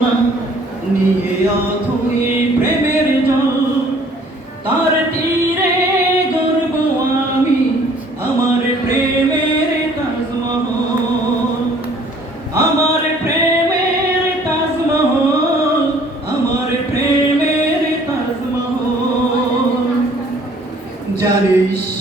নিয়ে অথই প্রেমের জল তার তীরে গর্ব আমি আমার প্রেমের তাজমহল আমার প্রেমের তাজমহল আমার প্রেমের তাজমহল জানিস